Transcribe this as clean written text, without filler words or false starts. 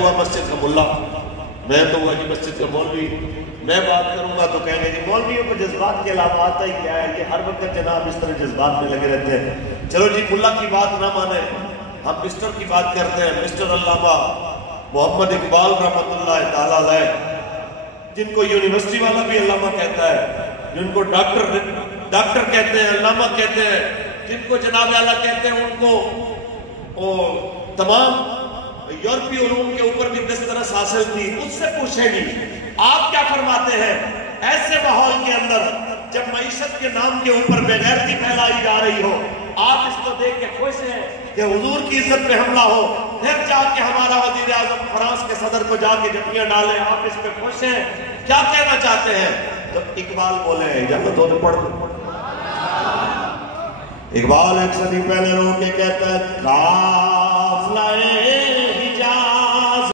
ہوا مسجد کا ملا، میں تو ہوا جی مسجد کا مولوی، میں بات کروں گا تو کہیں گے جی مولویوں کو جذبات کے علاوہ آتا ہی کیا ہے، یہ ہر وقت جناب اس طرح جذبات میں لگے رہتے ہیں۔ چلو جی ملا کی بات نہ مانیں، ہم مسٹر کی بات کرتے ہیں، مسٹر علامہ محمد اقبال رحمۃ اللہ تعالیٰ علیہ، جن کو یونیورسٹی والا بھی علامہ کہتا ہے، جن کو ڈاکٹر کہتے ہیں، علامہ کہتے ہیں، جن کو جناب اعلیٰ کہتے ہیں، ان کو تمام یورپی علوم کے اوپر بھی دسترس حاصل تھی، اس سے پوچھیں گی آپ کیا فرماتے ہیں ایسے ماحول کے اندر جب معیشت کے نام کے اوپر بے غیرتی پھیلائی جا رہی ہو، آپ اس کو دیکھ کے خوش ہیں کہ حضور کی عزت پہ حملہ ہو، پھر جا کے ہمارا وزیر اعظم فرانس کے صدر کو جا کے جتیاں ڈالیں، آپ اس پہ خوش ہیں؟ کیا کہنا چاہتے ہیں؟ جب اقبال بولے ہیں اجازت ہو تو پڑھ دو۔ اقبال ایک صدی پہلے رو کے کہتا ہے قافلہ